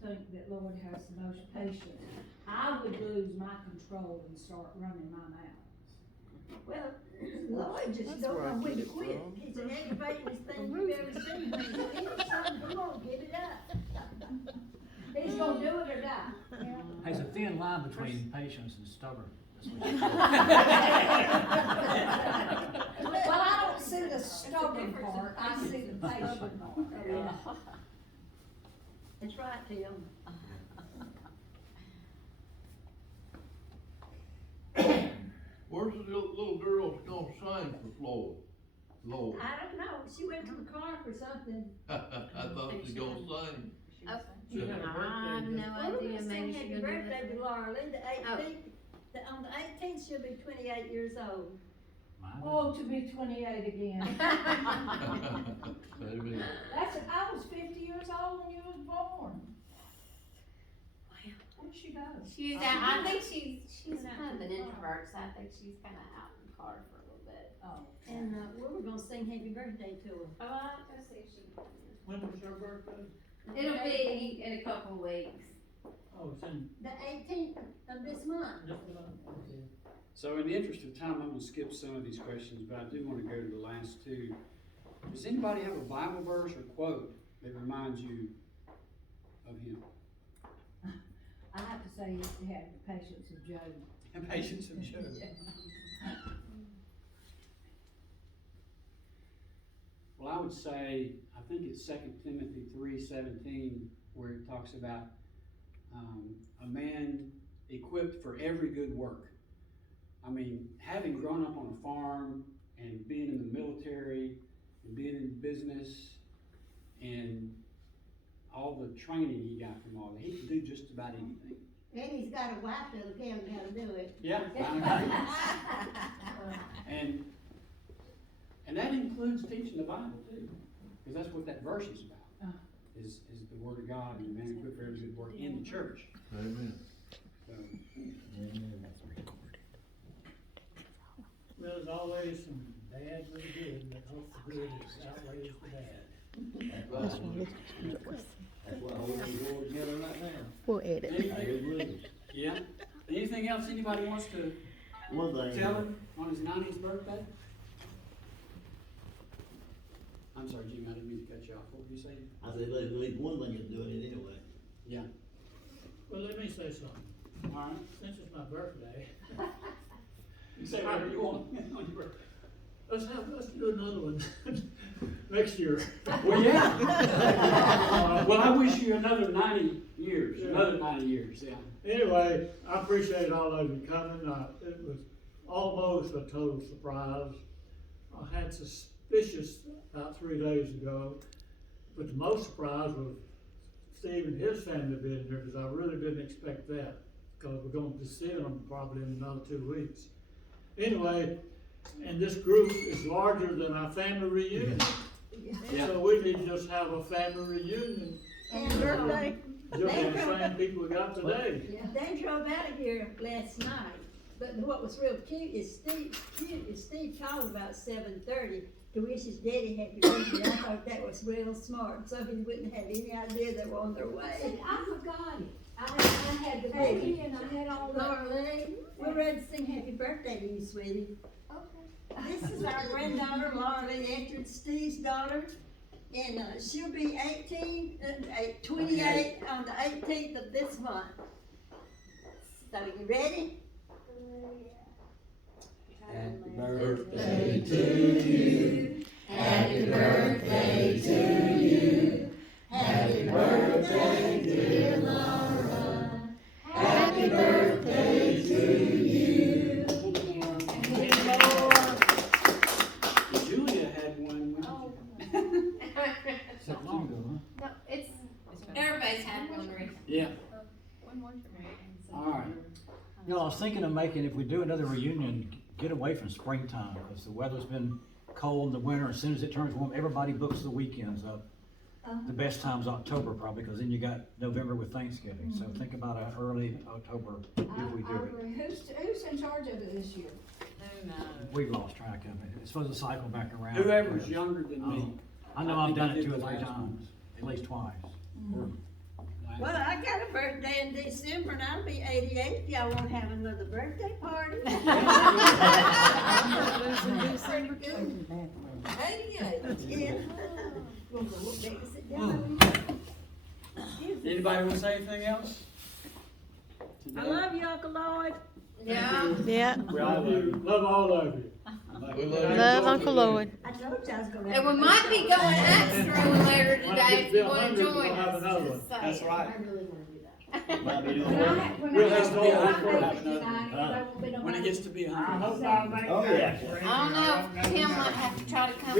think that Lord has the most patience. I would lose my control and start running my mouth. Well, Lloyd just don't know when to quit. He's the aggravatingest thing you've ever seen. When he feels something, come on, give it up. He's gonna do it or die. There's a thin line between patience and stubborn. Well, I don't see the stubborn part, I see the patient part. That's right, Tim. Where's the little girl that's gonna sing for Loyd? I don't know, she went to the car for something. I thought she gonna sing. Oh, She had a I have no Well, we're idea. gonna Maybe sing she happy could do birthday that. to Laura Lee, the 18th. On the 18th, she'll be 28 years old. Oh, to be 28 again. Baby. I was 50 years old when you was born. She does. She's out, I think she's kind of an introvert, so I think she's kind of out in the car for a little bit. Oh. And, we were gonna sing happy birthday to her. Oh, I'll go see if she can. When was her birthday? It'll be in a couple of weeks. Oh, it's in The 18th of this month. this month. Okay. So in the interest of time, I'm gonna skip some of these questions, but I do wanna go to the last two. Does anybody have a Bible verse or quote that reminds you of him? I have to say, you had the patience of Job. The patience of Job. Well, I would say, I think it's 2 Timothy 3:17, where it talks about a man equipped for every good work. I mean, having grown up on a farm and being in the military and being in business and all the training he got from all that, he can do just about anything. And he's got a wife that'll tell him how to do it. Yeah. And that includes teaching the Bible too, because that's what that verse is about, is the Word of God and the man equipped for every good work in the church. Amen. So, Well, there's always some bad with the good, but hope the good outweighs the bad. That's right. That's why we're going together right now. We'll edit. I agree with you. yeah. Anything else anybody wants to One thing. tell him on his 90th birthday? I'm sorry, Jimmy, I didn't mean to cut you off. What were you saying? I said, at least one thing is doing it anyway. Yeah. Well, let me say something. All right. Since it's my birthday, You say whatever you want on your birthday. let's do another one next year. Well, yeah. Well, I wish you another 90 years. Yeah. Another 90 years, yeah. Anyway, I appreciate all of you coming. It was almost a total surprise. I had suspicious about 3 days ago, but the most surprise was Steve and his family being here, because I really didn't expect that, because we're going to be seeing them probably in another 2 weeks. Anyway, and this group is larger than our family reunion. Yeah. So we need to just have a family reunion, And birthday. just with the same people we got today. They drove out of here last night, but what was real cute is Steve called about 7:30 to wish his daddy happy birthday. I thought that was real smart, so he wouldn't have any idea they were on their way. I forgot it. I had the baby and I had all the. Darlene, we're ready to sing happy birthday to you, sweetie. Okay. This is our granddaughter, Laura Lee Eckert, Steve's daughter, and she'll be 28 on the 18th of this month. So you ready? Happy birthday to you. Happy birthday to you. Happy birthday, dear Laura. Happy birthday to you. Julia had one. So long ago, No, it's, everybody's had one recently. Yeah. One more. All right. You know, I was thinking of making, if we do another reunion, get away from springtime, because the weather's been cold in the winter. As soon as it turns warm, everybody books the weekends up. The best time's October probably, because then you got November with Thanksgiving. So think about an early October if we do it. Who's in charge of it this year? Who knows? We've lost track of it. It's supposed to cycle back around. Whoever's younger than me. I know I I've think done I it did 2 or the 3 last times, at least twice. Well, I got a birthday in December and I'll be 88 if y'all want to have another birthday party. 88, yeah. We'll go back and sit down. Anybody want to say anything else? I love you, Uncle Loyd. Yeah. Yeah. We all love you. Love all of you. Love Uncle Lloyd. I told you I was gonna. And we might be going extra later today if you wanna join We'll have us. another one. Just saying. That's right. I really wanna do that. Might be doing When one. I, when We'll I have to be I on make for it another tonight, there won't be When it nobody. gets to be 100. I hope I'll make Oh, that yeah. for you. I don't know, Tim might have to try to come.